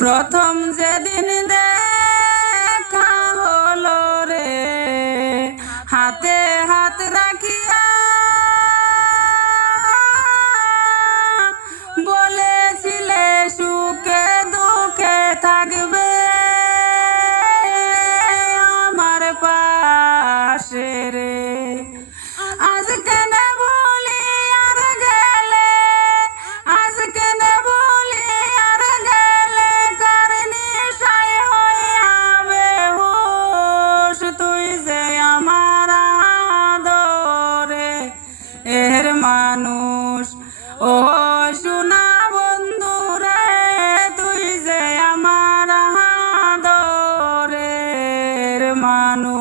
প্রথম যেদিন দেখা হলো রে হাতে হাত রাখিয়া বলেছিলে সুখে দুঃখে থাকবে আমার পাশে রে। আজকে না বলি আর গেলে, আজকে না বলি আর গেলে কার নিশায় হইয়া বেহুশ। তুই যে আমার আদরে এর মানুষ, ও সোনা বন্ধু রে তুই যে আমার আদরের মানুষ।